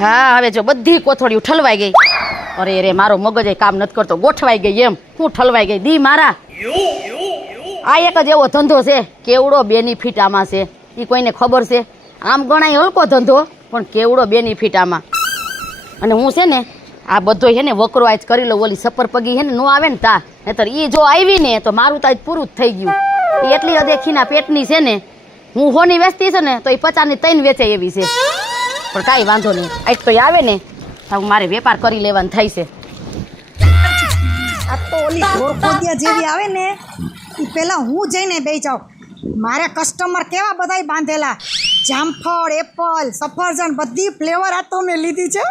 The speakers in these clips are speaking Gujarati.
હા હવે જો બધી કોથળીઓ ઠલવાઈ ગઈ. અરે રે મારો મગજ કામ નથી કરતો, ગોઠવાઈ ગઈ એમ. હું ઠલવાઈ ગઈ દી મારા. આ એક જ એવો ધંધો છે કેવડો બેનિફિટ આમાં છે એ કોઈને ખબર છે? આમ ગણાય હલકો ધંધો પણ કેવડો બેનિફિટ આમાં. અને હું છે ને આ બધો છે ને વકરો આજ કરી લઉં, ઓલી સપર પગી છે ને નો આવે ને તા, નહીતર એ જો આવી ને તો મારું તો આજ પૂરું જ થઈ ગયું. એ એટલી અદેખીના પેટની છે ને, હું હોની વેચતી છે ને તો એ 50 ની 3 વેચે એવી છે. પણ કાંઈ વાંધો નહીં, આજ તો આવે ને તો મારે વેપાર કરી લેવાનું થાય છે. આ તો ઓલી ગોરખોદિયા જેવી આવે ને એ પહેલાં હું જઈને બેસી જાઉં. મારે કસ્ટમર કેવા બધાય બાંધેલા, જામફળ, એપલ, સફરજન બધી ફ્લેવર આ તો મેં લીધી છે.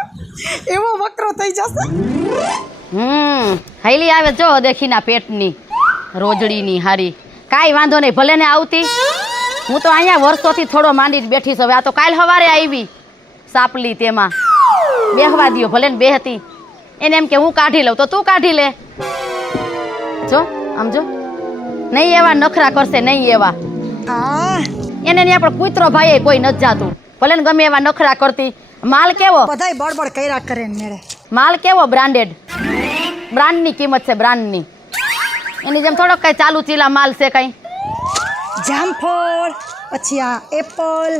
એવો વકરો થઈ જશે. હાઈલી આવે જો દેખીના પેટની રોજડીની હારી. કાંઈ વાંધો નહીં, ભલે ને આવતી. હું તો અહીંયા વર્ષોથી થોડો માંડી જ બેઠી છું. હવે આ તો કાલ સવારે આવી સાપલી, તેમાં બેહવા દ્યો, ભલે ને બેહતી. એને એમ કે હું કાઢી લઉં તો તું કાઢી લે. જો આમ જો, નહીં એવા નખરા કરશે, નહીં એવા. હા એને ત્યાં પણ કૂતરો ભાઈ કોઈ નથી જાતું, ભલે ને ગમે એવા નખરા કરતી. માલ કેવો? બધાય બળબડ કર્યા કરે ને મેળે. માલ કેવો? બ્રાન્ડેડ, બ્રાન્ડની કિંમત છે, બ્રાન્ડની. એની જેમ થોડોક કઈ ચાલુ ચીલા માલ છે કઈ. જામફળ, પછી આ એપલ,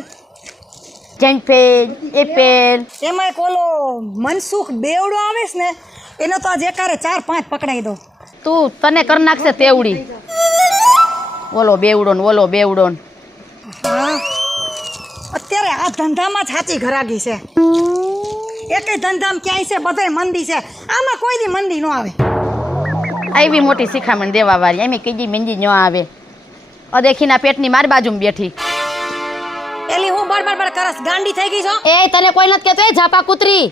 જેનફેજ, એપેલ. એમાં એક ઓલો મનસુખ બેવડો આવે છે ને એનો તો આજ એકારે 4-5 પકડાઈ દો. તું તને કર નાખશે તેવડી. ઓલો બેવડો ને ઓલો બેવડો ને. હા અત્યારે આ ધંધામાં જ સાચી ઘરાગી છે. એકેય ધંધામાં ક્યાંય છે બધાય મંદી છે, આમાં કોઈ દી મંદી ન આવે. આવી મોટી શિખામણ દેવા વાળી એમ કીજી મંજી ન આવે. અદેખીના પેટની મારી બાજુમાં બેઠી. એલી હું બડબડ કરસ, ગાંડી થઈ ગઈ છો? એ તને કોઈ નથી કહેતો એ ઝાપા કૂતરી.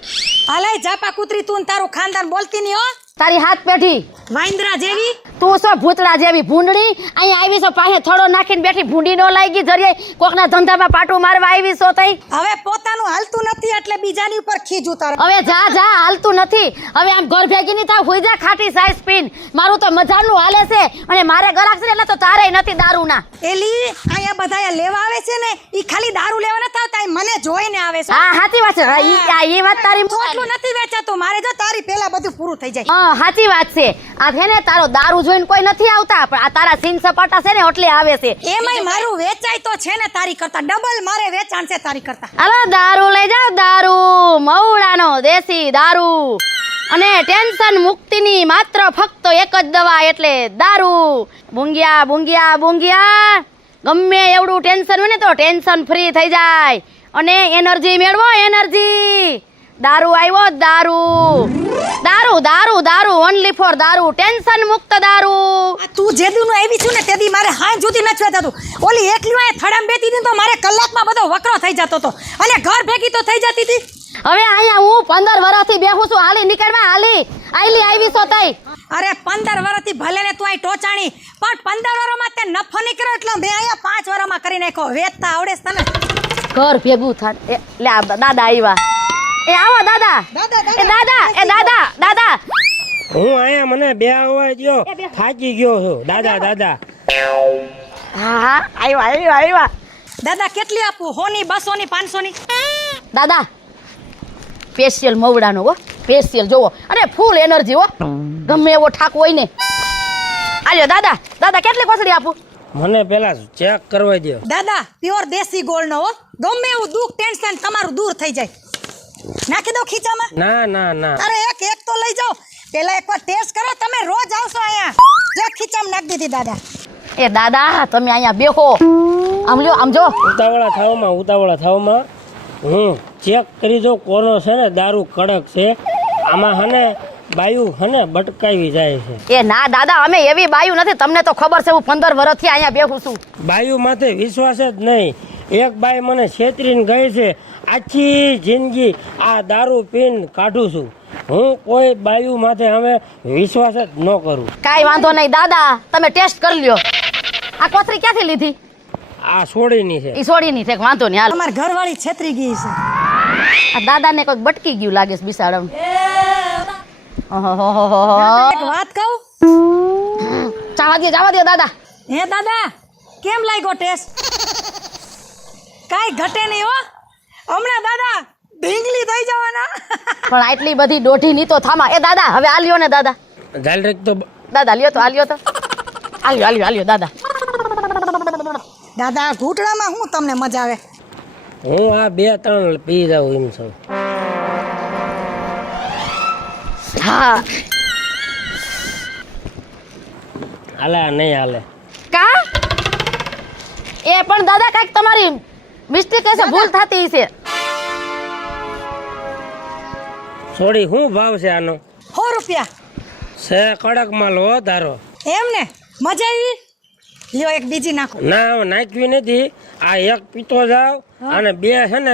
હાલે જાપા કૂતરી, તું ને તારું ખાનદાન બોલતી નહીં હો. તારી હાથ પેઠી વાંદરા જેવી તું છો, ભૂતળા જેવી ભૂંડણી. અહીંયા આવી છો પાસે થડો નાખીને બેઠી, ભૂંડી નો લાગી જરીએ કોકના ધંધામાં પાટું મારવા આવી છો તઈ. હવે પોતાનું હાલતું નથી એટલે બીજાની ઉપર ખીજ ઉતાર. હવે જા જા, હાલતું નથી. હવે આમ ઘર ભેગી ની થાવ, હોઈ જા ખાટી સાઈઝ પીન. મારું તો મજાનું હાલે છે અને મારે ગરાક છે એટલે તો તારે નથી દારૂના. એલી અહીંયા બધા લેવા આવે છે ને ઈ ખાલી દારૂ લેવા નથી આવતા, મને જોઈને આવે છે. હા સાચી વાત છે. ઈ વાત તારી એટલું નથી વેચાતું, મારે જો તારી પહેલા બધું પૂરું થઈ જાય. હા સાચી વાત છે. આ છે ને તારો દારૂ જોઈને કોઈ નથી આવતા, પણ આ તારા સિંગ સપાટા છે ને એટલે આવે છે. એમાંય મારું વેચાય તો છે ને તારી કરતા ડબલ મારે વેચાણ છે તારી કરતા. હાલો દારૂ લઈ જાવ, દારૂ મવડાનો દેશી દારૂ. અને ટેન્શન મુક્તિની માત્ર ફક્ત એક જ દવા એટલે દારૂ. બુંગિયા બુંગિયા બુંગિયા. ગમે એવડું ટેન્શન હોય ને તો ટેન્શન ફ્રી થઈ જાય અને એનર્જી મેળવો, એનર્જી. દારૂ આવ્યો, દારૂ દારૂ દારૂ દારૂ, ઓનલી ફોર દારૂ, ટેન્શન મુક્ત દારૂ. તું જે દીનું આવી છું ને તે દી મારે હાય જુદી નથી વેચાતું. ઓલી એકલી વાય થડામ બેતી હતી તો મારે કલાકમાં બધો વકરો થઈ જતો હતો અને ઘર ભેગી તો થઈ જતી હતી. હવે અહીંયા હું 15 વર્ષથી બેહું છું, હાલી નીકળવા, હાલી આઈલી આવી છો તઈ. અરે 15 વર્ષથી ભલે ને તું અહીં ટોચાણી, પણ 15 વર્ષમાં તે નફો નીકળ્યો એટલે મેં અહીંયા 5 વર્ષમાં કરી નાખ્યો. વેચતા આવડે છે તને? ઘર ભેગું થાય એટલે આ દાદા આવ્યા. એ આવો દાદા. એ દાદા, એ દાદા, દાદા. હું આયા, મને બે આવવા દ્યો, થાકી ગયો છું. દાદા દાદા. હા હા આવ્યા આવ્યા આવ્યા. દાદા કેટલી આપું? 100 ની, 200 ની, 500 ની? દાદા સ્પેશિયલ મવડાનો હો, સ્પેશિયલ જોવો અને ફૂલ એનર્જી હો. ગમે એવો ઠાક હોય ને. આલ્યો દાદા. દાદા કેટલી કોથળી આપું? મને પેલા ચેક કરવા દો. દાદા પ્યોર દેશી ગોળ નો હો, ગમે એવું દુઃખ ટેન્શન તમારું દૂર થઈ જાય. નાખી દો ખીચામાં? ના ના ના. અરે એક તો લઈ જાઓ, પેલા એકવાર ટેસ્ટ કરો. તમે રોજ આવશો અહીંયા. જે ખીચામાં નાખી દીધી દાદા. એ દાદા તમે અહીંયા બેહો, આમ લ્યો, આમ જો. ઉતાવળા થાવમાં હું ચેક કરી દઉં કોનો છે ને દારૂ કડક છે. આમાં હને બાયુ હને બટકાવી જાય છે. એ ના દાદા, અમે એવી બાયુ નથી, તમને તો ખબર છે. હું 15 વર્ષથી અહીંયા બેહું છું. બાયુ માથે વિશ્વાસ જ નહીં. એક બાઈ મને છેતરીને ગઈ છે. આખી જિંદગી આ દારૂ પીને કાઢું છું. હું કોઈ બાયુ માથે હવે વિશ્વાસ જ ન કરું. કાંઈ વાંધો નહીં દાદા, તમે ટેસ્ટ કરી લ્યો. આ કોથળી ક્યાંથી લીધી? આ સોડીની છે. ઈ સોડીની છે, વાંધો નહીં હાલ. તમારી ઘરવાળી છેતરી ગઈ છે. આ દાદાને કોઈક બટકી ગયું લાગે છે બિસાડમ. એક વાત કહું? જવા દો દાદા. હે દાદા કેમ લાગ્યો ટેસ્ટ? કાઈ ઘટે નહીં હો. હમણાં દાદા ઢીંગલી થઈ જવાના. પણ આટલી બધી દોઢીની તો થામા. એ દાદા હવે આલ્યો ને દાદા. ઝાલ રેક તો દાદા લ્યો તો આલ્યો આલ્યો દાદા. દાદા ઘૂંટડામાં હું તમને મજા આવે? હું આ 2-3 પી જાઉં એમ છું. હા હાલે આ નહીં હાલે. કા એ પણ દાદા કાંઈક તમારી મિસ્ટેક હશે, ભૂલ થતી છે. સોડી શું ભાવ છે આનો? 100 રૂપિયા. છે કડક માલ હો તારો. એમ ને મજા આવી? લ્યો એક બીજી નાખો. ના હવે નાખવી નથી. આ એક પીતો જાવ અને 2 છે ને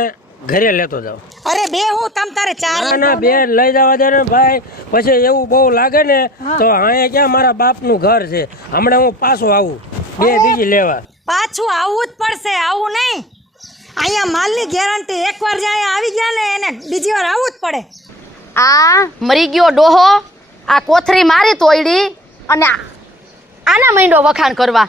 ઘરે લેતો જાવ. અરે બે હું તમ તારે 4. ના 2 લઈ જવા દે ને ભાઈ. પછી એવું બહુ લાગે ને તો અહીંયા ક્યાં મારા બાપનું ઘર છે, હમણાં હું પાછો આવું 2 બીજી લેવા. પાછું આવવું જ પડશે, આવું નહીં. અહીંયા માલની ગેરંટી, એકવાર જે અહીંયા આવી ગયા ને એને બીજી વાર આવવું જ પડે. આ મરી ગયો ડોહો આ કોથરી મારી તોયડી અને આના માંડ્યો વખાણ કરવા.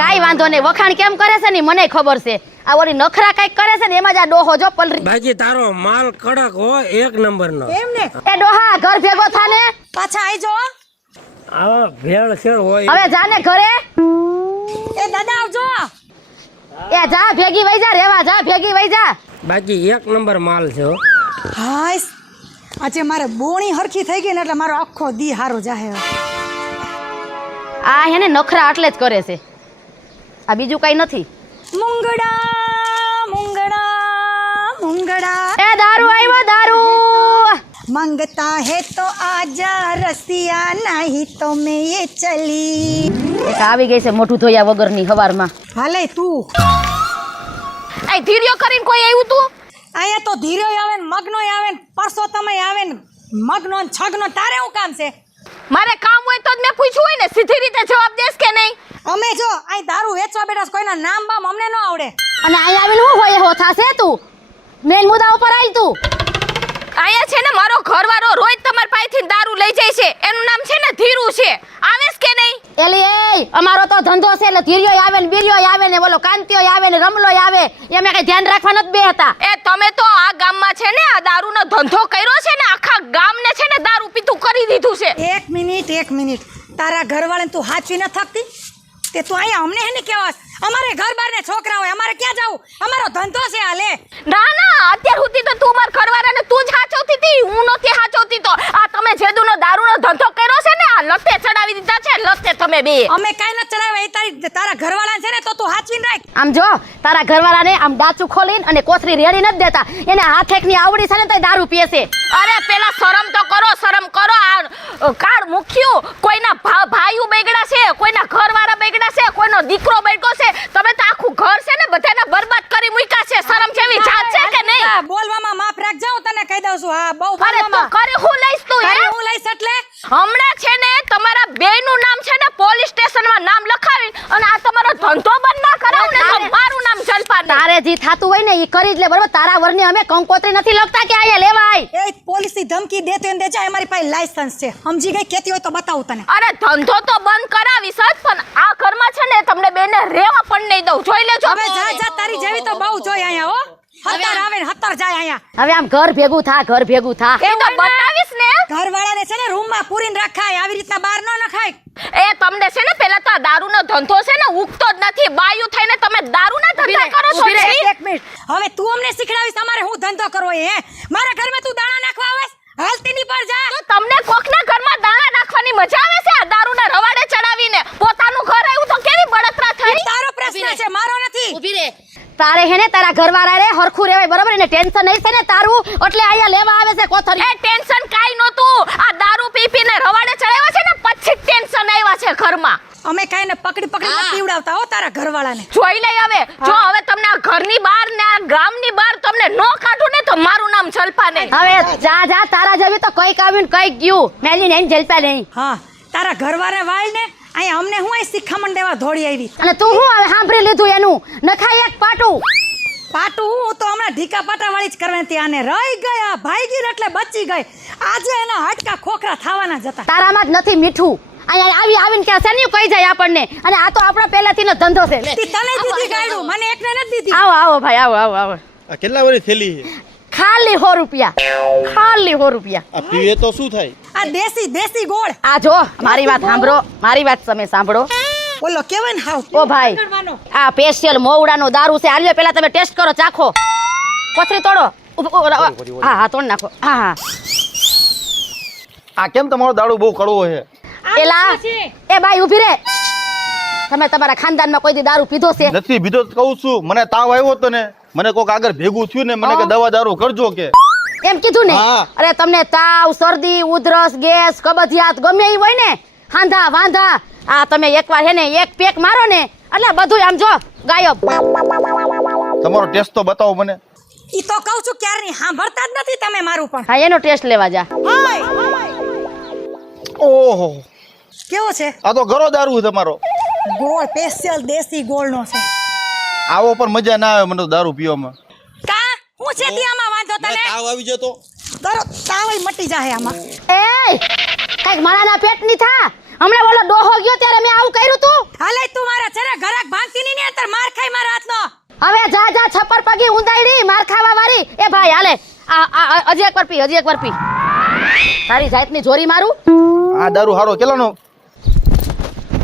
કાઈ વાંધો નહીં, વખાણ કેમ કરે છે ને મને ખબર છે. આ ઓલી નખરા કાઈક કરે છે ને એમાં જ આ ડોહો જો પલરી. બાકી તારો માલ કડક હો, 1 નંબરનો. એમ ને એ ડોહા ઘર ભેગો થાને. પાછા આવી જો. આવા ભેળ શેળ હોય. હવે જાને ઘરે. એ દાદા આવજો. એ જા ભેગી વઈ જા, રેવા જા ભેગી વઈ જા. બાકી 1 નંબર માલ છે હો. હાય આજે મારે બોણી હરખી થઈ ગઈ ને એટલે મારો આખો દી હારો જાહે. આ હેને નખરા એટલે જ કરે છે, આ બીજું કઈ નથી. મુંગડા મુંગડા મુંગડા. એ દારૂ આવ્યો દારૂ. માંગતા હે તો આજા રસિયા, નહીં તો મેં ये ચલી. એક આવી ગઈ છે મોઢું ધોયા વગરની હવારમાં. હાલે તું આ ધીર્યો કરીને કોઈ આવ્યું તું? અહીંયા તો ધીરો આવે ને મગનો આવે ને પરસો તમે આવે ને મગનો ને છગનો. તારે શું કામ છે? મારે કામ હોય તો જ મેં પૂછ્યું હોય ને, સીધી રીતે જવાબ દેસ કે નહીં? અમે જો અહીં દારૂ વેચવા બેઠા છે, કોઈના નામ બામ અમને ન આવડે. અને અહીંયા આવીને શું હોય હો થાશે તું? મેન મુદ્દા ઉપર આલ તું. આયા છે ને મારો ઘરવાળો રોજ તમાર પાસેથી દારૂ લઈ જાય છે, એનું નામ છે ને ધીરુ છે. આવેસ કે નહીં? એલી એ અમારો તો ધંધો છે એટલે ધીર્યો આવે ને બીર્યો આવે ને બોલો કાંતિયો આવે ને રમલો આવે, એમે કઈ ધ્યાન રાખવા નથી બે હતા. એ તમે તો આ ગામમાં છે ને આ દારૂનો ધંધો કર્યો છે ને, આખા ગામને છે ને દારૂ પીતું કરી દીધું છે. એક મિનિટ તારા ઘરવાળાને તું હાચવી ન થકતી? તે તું અહીંયા અમને હે ને કેવા? અમારે ઘર બાર ને છોકરા હોય, અમારે ક્યાં જાવું? અમારો ધંધો છે આ લે. ના ના, અત્યાર સુધી તો તું માર ઘરવાળાને તું જ હાચવતી હતી, હું નથી હાચવતી. તો આ તમે જેદુનો દારૂનો ધંધો કર્યો છે ને, આ લતે ચડાવી દીધા છે, લતે તમે બે. અમે કાઈ ન ચડાવે, એ તારા ઘરવાળા છે ને તો તું હાચવીને રાખ. આમ જો તારા ઘરવાળાને આમ ડાચું ખોલીને અને કોથરી રેડી નથી દેતા, એને હાથેકની આવડી છે ને તો દારૂ પીએ છે. અરે પેલા શરમ તો કરો, શરમ કરો. આ કાળ મુખ્યું કોઈના ભાઈઓ બગડા છે, કોઈના ઘરવાળા બગડા છે, કોઈનો દીકરો બગડ્યો છે. તમે તો આખું ઘર છે ને બધાને બરબાદ કરી મૂક્યા છે. શરમ જેવી જાત છે કે નહીં? હા, બોલવામાં માફ રાખજો, હું તને કહી દઉં છું. હા બહુ અરે તું કરે હું લઈશ તું? હે હું લઈશ એટલે હમણાં છે ને તમારા બેયનું નામ છે ને પોલીસ સ્ટેશનમાં નામ લખાવી અને આ તમારો ધંધો બંધ ના કરાવ ને તો મારું નામ જલપા નહીં. તારે જે થાતું હોય ને એ કરી જ લે બરોબર. તારા વરની અમે કંકોત્રી નથી લખતા કે આયા લેવા આય. એ પોલીસની ધમકી દેતો એમ દેજા, અમારી પાસે લાયસન્સ છે. સમજી ગઈ? કેતી હોય તો બતાવું તને. અરે ધંધો તો બંધ કરાવીશ જ, પણ આ ઘરમાં છે ને તમને બેને રેવા પણ નહીં દઉં. જોઈ લેજો. હવે જા તારી જેવી તો બહુ જોઈ અહીંયા હો. હતર આવે ને હતર જાય અહીંયા. હવે આમ ઘર ભેગું થા, ઘર ભેગું થા. એ તો બતાવીશ ને. ઘરવાળાને છે ને રૂમમાં પૂરીને રખાય, આવી રીતના બહાર ન નખાય. એ તમને છે ને પેલા તો આ દારૂનો ધંધો છે ને ઉગતો જ નથી. બાયું થઈને તમે દારૂના ધંધા કરો છો. એક મિનિટ, હવે તું અમને શીખડાવીશ અમારે હું ધંધો કરવો હે? મારા ઘરમાં તું દાણા નાખવા આવેસ? હાલતી ની પર જા. તો તમને કોકના ઘરમાં દાણા નાખવાની મજા આવે છે? આ દારૂના રવાડે ચડાવીને પોતાનું ઘર આવ્યું તો કેવી બળતરા થઈ? તારો પ્રશ્ન છે, મારો નથી. ઊભી રે. તારે હે ને તારા ઘરવાળા રે હરખું રહેવાય બરોબર, એને ટેન્શન નહીં છે ને તારું, એટલે આયા લેવા આવે છે કોથરી. એ ટેન્શન કાઈ નહોતું. આ દારૂ પી પીને રવાડે ચડાવ્યા છે ને પછી ટેન્શન આવ્યા છે ઘરમાં. અમે કાઈને પકડી પીવડાવતા હો તારા ઘરવાળાને. જોઈ લઈ હવે. જો હવે તમને આ ઘરની બહાર ને આ ગામની બહાર તમને નો કાઢું ને તો મારું નામ જલપા નહીં. હવે જા તારા જેવી તો કઈક આવ્યું ને કઈક ગયું, મેલી નહીં જલપા નહીં. હા, તારા ઘરવાળા વાળ ને અહીંયા અમને હું અહીં શિખામણ દેવા દોડી આવી. અને તું હું હવે સાંભળી લીધું એનું નખાય એક પાટું. પાટું હું તો હમણાં ઢીકા પાટા વાળી જ કરવાની હતી. આને રહી ગયા ભાઈગી એટલે બચી ગઈ. આજે એના હટકા ખોખરા થવાના જ હતા. તારામાં જ નથી મીઠું. અહીંયા આવીને ક્યાં સેન્યુ કહી જાય આપણને, અને આ તો આપણા પહેલાથીનો ધંધો છે. તને દીધી ગાયડું, મને એકને નથી દીધી. આવો ભાઈ આવો. આ કેટલા વાળી થેલી છે? ખાલી 100 રૂપિયા, ખાલી 100 રૂપિયા. આ પીવે તો શું થાય? આ દેશી ગોળ આ જો મારી વાત સાંભળો, મારી વાત તમે સાંભળો. ઓલો કેવાય ને હાવ ઓ ભાઈ, આ સ્પેશિયલ મોવડાનો દારૂ છે. આલ્યો પેલા તમે ટેસ્ટ કરો, ચાખો. કોથરી તોડો. હા હા, તોડ નાખો. હા હા. આ કેમ તમારો દારૂ બહુ કડવો છે? એલા એ ભાઈ ઊભી રે. તમે તમારા ખાનદાનમાં કોઈ દી દારૂ પીધો છે? નથી બીજો જ કહું છું. મને તાવ આવ્યો તો ને, મને કોક આગળ ભેગું થયું ને, મને કે દવા દારૂ કરજો કે. એમ કીધું ને? હા. અરે તમને તાવ, શરદી, ઉધરસ, ગેસ, કબજિયાત ગમે ઈ હોય ને, હાંધા વાંધા, આ તમે એકવાર હે ને એક પેક મારો ને એટલે બધું આમ જો ગાયબ. તમારો ટેસ્ટ તો બતાવો મને. ઈ તો કહું છું ક્યારની સાંભળતા જ નથી તમે મારું પણ. હા, એનો ટેસ્ટ લેવા જા. ઓહો, કેવો છે? આ તો ઘરો દારૂ છે તમારો. ગોળ સ્પેશિયલ દેશી ગોળનો છે. આવો પણ મજા ના આવે મને તો દારૂ પીવામાં. કા હું છે આમાં વાંધો તને? તાવ આવી જતો. તારો તાવય મટી જાહે આમાં. એ કઈક મારાના પેટ ની થા. હમણાં બોલો ડોહો ગયો ત્યારે મેં આવું કર્યું તું. હાલે તું મારા છરે ઘરાક ભાંગતી ની ને અંતર માર ખાઈ મારા હાથનો. હવે જા જા છપ્પર પગી ઊંધાઈડી માર ખાવા વાળી. એ ભાઈ હાલે આ હજી એક વાર પી, હજી એક વાર પી. તારી જાતની જોરી મારું. આ દારૂ હારો કેટલાનો?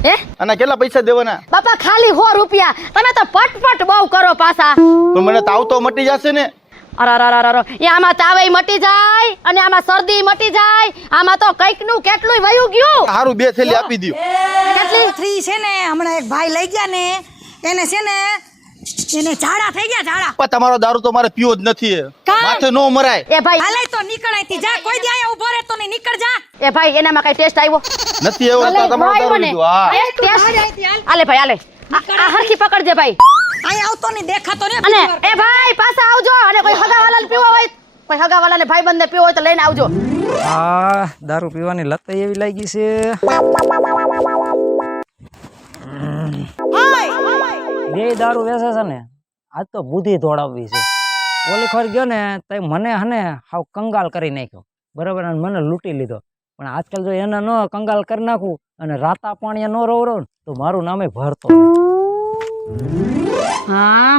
હે અને કેટલા પૈસા દેવાના? બાપા ખાલી 100 રૂપિયા. તમે તો પટપટ બહુ કરો પાછા. પણ મને તાવ તો મટી જશે ને. અરે એ આમાં તાવેય મટી જાય અને આમાં શરદી મટી જાય. આમાં તો કઈક નું કેટલું વયું ગયું. હારું 2 થેલી આપી દો. કેટલી ફ્રી છે ને હમણાં એક ભાઈ લઈ ગયા ને એને છે ને એને ઝાડા થઈ ગયા ઝાડા. પણ તમારો દારૂ તો મારે પીવો જ નથી. કા? માથે નો મરાય. એ ભાઈ, હાલે તો નીકળ અહીંથી જા. કોઈ દી આયા ઊભો રહેતો નહીં, નીકળ જા. એ ભાઈ એનામાં કઈ ટેસ્ટ આવ્યો? નથી એવો તો તમારો દારૂ લીધો. હા, આલે ભાઈ આલે. આ હરખી પકડજે ભાઈ. અહીંયા આવતો નહીં, દેખાતો નહીં. અને એ ભાઈ પાછા આવજો. અને કોઈ હગાવાલાને પીવો હોય, કોઈ હગાવાલાને ભાઈબંધને પીવો હોય તો લઈને આવજો. આ દારૂ પીવાની લત એવી લાગી છે. બે દારૂ વેચે છે ને, આજ તો બુદ્ધિ દોડાવવી છે. ઓલી ખોર ગયો ને તો મને હને હાવ કંગાલ કરી નાખ્યો, બરાબર, અને મને લૂંટી લીધો. પણ આજકાલ જો એને ન કંગાલ કરી નાખું અને રાતા પાણીએ ન રહું ને તો મારું નામે ભરતો. હા,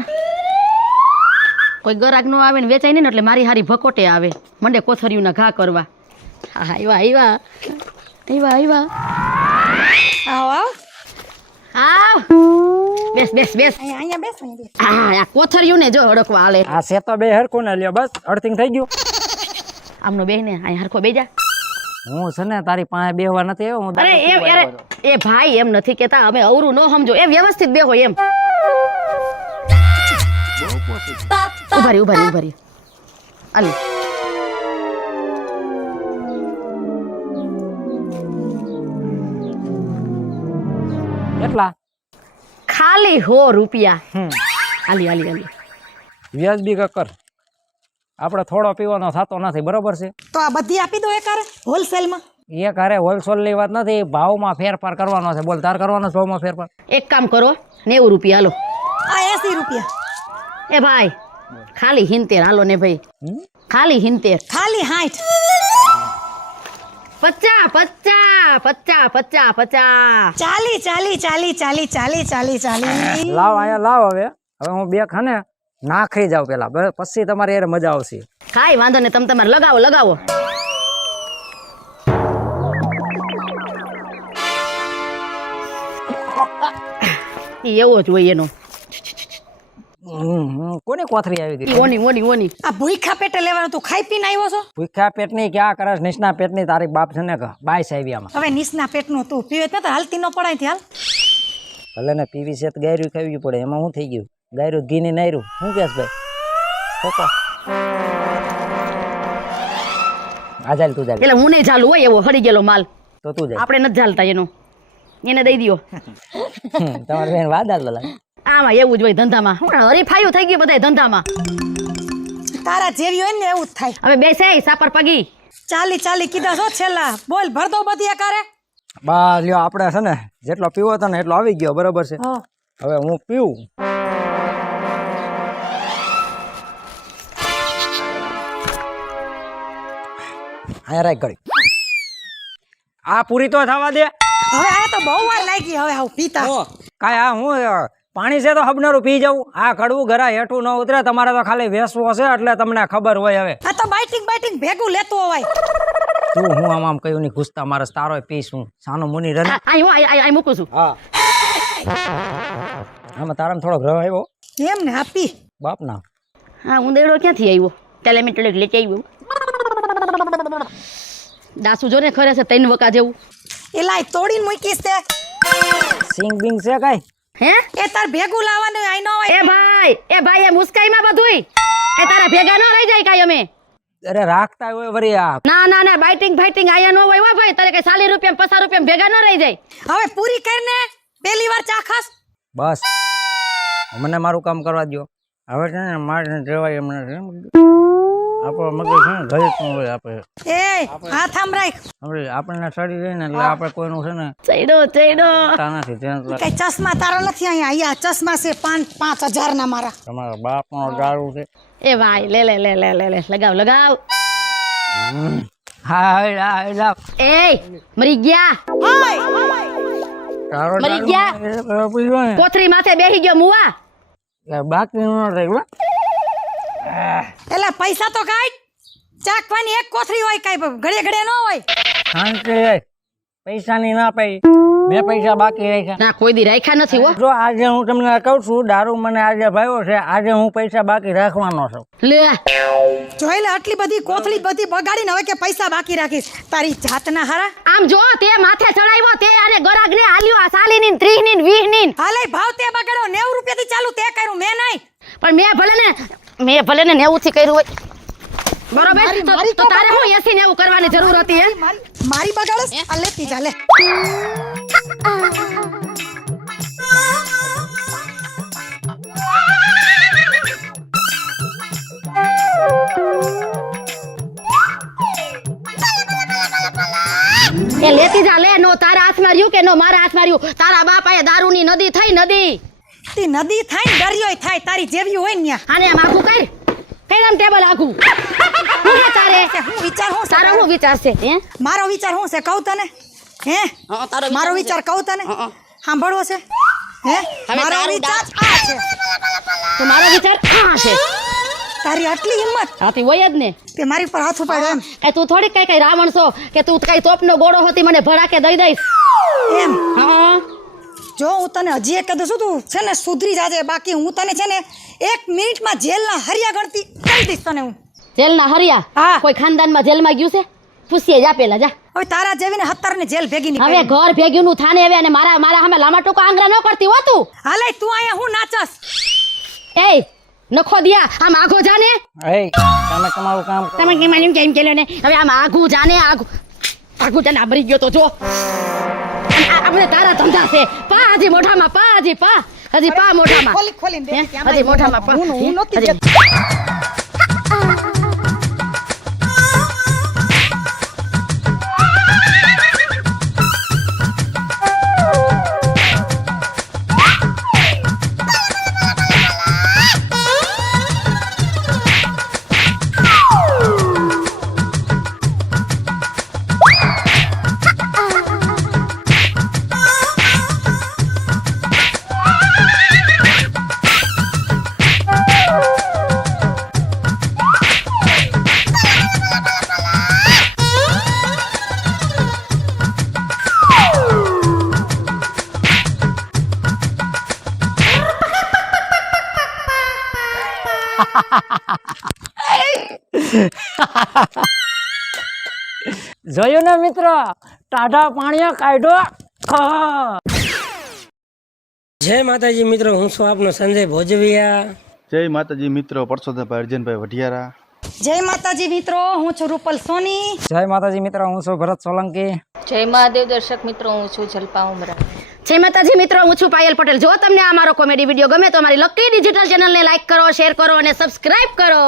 કોઈ ગરાક નો આવે ને વેચાય નહીં ને એટલે મારી હારી ભકોટે આવે, મંડે કોથરિયુંના ઘા કરવા. હા આવ્યા આવ્યા આવ્યા આવ્યા. આવ આવ. આવ બેસ બેસ બેસ. અહીંયા બેસ, અહીંયા બેસ. હા, આ કોથરિયું ને જો અડકવા આલે. આ છે તો બે હરખું ને લ્યો, બસ અડધીંગ થઈ ગયું. આમનો બેહ ને અહીં હરખો બેજા. હું છે ને તારી પાસે બેહવા નથી આવ્યો. હું અરે એ ભાઈ એમ નથી કેતા, અમે અવરું ન સમજો, એ વ્યવસ્થિત બેહો એમ. ઉભા રહી આલી. કેટલા? ખાલી 100 રૂપિયા. આલી આલી આલી. વ્યાજબી કર. આપણે થોડો પીવાનો થતો નથી, બરોબર છે? તો આ બધી આપી દો એકારે હોલસેલમાં. એક હારે હોલસેલ ની વાત નથી, ભાવમાં ફેરફાર કરવાનો છે. બોલ, તાર કરવાનો છે ભાવમાં ફેરફાર? એક કામ કરો, 90 રૂપિયા હાલો. આ 80 રૂપિયા. એ ભાઈ ખાલી 70 હાલો ને ભાઈ. ખાલી 70. ખાલી 60. 50 40. લાવ અહીંયા લાવ. હવે હું બે ખાને નાખી જાવ પેલા, પછી તમારે યાર મજા આવશે. કાંઈ વાંધો ને, તમે તમારે લગાવો. એવો જ હોય એનો. કોની કોથરી આવી ગઈ? ઓની આ ભૂખા પેટે લેવાનું તું ખાઈ પીને આવ્યો છો? ભૂખ્યા પેટની ક્યાં કરે? નિષ્ણા પેટની. તારી બાપ છે ને બાઈસ આવી આમાં. હવે નિસના પેટનું તું પીવે તો હાલતી ન પડાય થી હાલ. ભલે ને પીવી છે તો ગાયરું ખાવી પડે, એમાં શું થઈ ગયું? ગાયરું ઘી ની નાયરું શું કેસ ભાઈ? ખોકા આ ચાલ તું ચાલ. એટલે હું નહીં ચાલુ હોય એવો હળી ગયેલો માલ તો તું જાય. આપણે નથી ચાલતા એનો, એને દઈ દ્યો. તમારે બેન વાત આલ. આમાં એવું જ હોય ધંધામાં. હરીફાયું થઈ ગયું બધા ધંધામાં. તારા જેવી હોય ને એવું જ થાય. હવે બેસે સાપર પગી. 40 કીધા છો છેલ્લા. બોલ ભર દો બધી એકારે. બા લ્યો, આપણે છે ને જેટલો પીવો હતો ને એટલો આવી ગયો, બરોબર છે? હવે હું પીવું. અહીંયા રાખ ઘડી. આ પૂરી તો થવા દે. હવે આ તો બહુ વાર લાગી. હવે આવ પીતા કાંઈ આ હું પાણી છે તો હબનારું પી જવું. આ કડવું ઘરા હેઠું ન ઉતરે. તમારે તો ખાલી વેસવો છે એટલે તમને ખબર હોય. હવે આ તો બાઇટિંગ ભેગું લેતું હોય. તું હું આમ કયું નહીં ઘૂસતા મારે તારો પીસ હું સાનો મુનિ રન. આ મૂકું છું. હા આમાં તારામાં થોડોક રહ આવ્યો એમ ને આપી બાપ ના. હા ઉંદેડો ક્યાંથી આવ્યો? ટેલેમેન્ટેડ લેકે આવ્યો. દાસુ જો ને ખરે છે 3 વકા જેવું. એલા તોડીને મૂકીશ તે. સિંગ બિંગ છે કઈ? હે એ તાર ભેગું લાવવાનું આઈ નો હોય. એ ભાઈ એ મુસ્કાઈમાં બધુંય એ તારા ભેગા ન રહી જાય કાઈ અમે. અરે રાખતા હોય વરી આ. ના બાઇટિંગ આયા ન હોય હો ભાઈ. તારે કઈ 40 રૂપિયા 50 રૂપિયા ભેગા ન રહી જાય. હવે પૂરી કરીને પહેલી વાર ચાખસ. બસ મને મારું કામ કરવા દો. હવે છે ને મારે જવાય એમને આપણો મગજ છે ને ઘરે શું હોય આપણે એ હાથ આમ રાખ. હવે આપણને સડી જાય ને એટલે આપણે કોઈનું છે ને ચડો તાનાથી ધ્યાન રાખ. કઈ ચશ્મા તારા નથી અહીંયા ચશ્મા છે 5,000 ના મારા. તમારા બાપનો દારૂ છે. એ ભાઈ લે લગાવ હા લાવ. એ મરી ગયા તારો મરી દારૂ ગયા. પીવો ને કોથરી માથે બેહી ગયો મુવા. બાકી ન રહ્યું. એલા પૈસા તો કાઢ. ચાખવાની એક કોથરી હોય કઈ ઘડે ન હોય. શાંતિ પૈસાની ના પઈ. મેં પૈસા બાકી રાખ્યા. ના કોઈ દી રાખ્યા નથી હો. જો આજે હું તમને કહું છું દારૂ મને આજે ભાવ્યો છે. આજે હું પૈસા બાકી રાખવાનો છું. લે જોઈ લે આટલી બધી કોથળી બધી બગાડીને હવે કે પૈસા બાકી રાખીશ. તારી જાતના હારા. આમ જો તે માથે ચડાવ્યો તે અને ગરાગને આલ્યો આ 40 ની 30 ની 20 ની. હાલે ભાવ તે બગાડો 90 રૂપિયાથી ચાલુ તે કર્યું મેં નહીં. પણ મેં ભલે ને 90 થી કર્યું હોય બરોબર. તો તારે હું 80 90 કરવાની જરૂર હતી હે? મારી બગાડસ આ લેતી જા લે. એ લેતી જા લે. નો તારા હાથમાં રહ્યું કે નો મારા હાથમાં રહ્યું. તારા બાપાએ દારૂની નદી થઈ નદી. તી નદી થાય ને દરિયોય થાય તારી જેવી હોય ને ન્યા. આને આમ આખું કર આમ ટેબલ આખું. હું હે તારે હું વિચાર હું તારો શું વિચાર છે હે? મારો વિચાર હું છે કહું તને હે મારો વિચાર કહું તને સાંભળવો છે હે મારો વિચાર આ છે. તો મારો વિચાર આ છે. તારી આટલી હિંમત હાથી હોય જ ને. તે મારી પર હાથ ઉપાડ્યો એમ. એ તું થોડીક કઈ રાવણ છો કે તું કઈ તોપનો ગોળો હોતી મને ભડાકે દઈ દઈશ એમ. હા જો હું તને હજી એક કદું છું તું છે ને સુધરી જાજે. બાકી હું તને છે ને 1 મિનિટમાં જેલના હરિયા ગણતી કરી દઈશ તને હું. જેલના હરિયા? હા. કોઈ ખાનદાનમાં જેલમાં ગયું છે? પૂછીએ જા પેલા જા. હવે તારા જેવીને 17 ને જેલ ભેગી હવે નીકળી. ઘર ભેગ્યું નું થાને હવે અને મારા સામે લાંબા ટૂંકા આંગળા ન કરતી હો તું. હાલે તું અહીંયા હું નાચસ. એ નખો દિયા આમ આઘો જાને. એ તમે તમારું કામ કરો. તમે કેમ કેલ્યો ને હવે આમ આઘું જાને આઘું જાને આ મરી ગયો તો જો. આપણે તારા ધંધા છે. પા હજી મોઢામાં પા હજી પા મોઢામાં. ખોલીને હે? દે હજી મોઢામાં પા. હું નહોતી હજી. જતી. જોયું ને મિત્ર ટાઢા પાણીએ કાઢ્યો. જય માતાજી મિત્રો, હું છું આપનો સંજય ભોજવિયા. જય માતાજી મિત્રો, પરસોત્તમભાઈ અર્જનભાઈ વઢિયારા. જય માતાજી મિત્રો, હું છું રૂપલ સોની. જય માતાજી મિત્ર, હું છું ભરત સોલંકી. જય મહાદેવ દર્શક મિત્રો, હું છું જલ્પા ઉમરા. જય માતાજી મિત્રો, હું છું પાયલ પટેલ. જો તમને આ મારો કોમેડી વિડીયો ગમે તો અમારી લકી ડિજિટલ ચેનલને લાઈક કરો, શેર કરો અને સબસ્ક્રાઇબ કરો.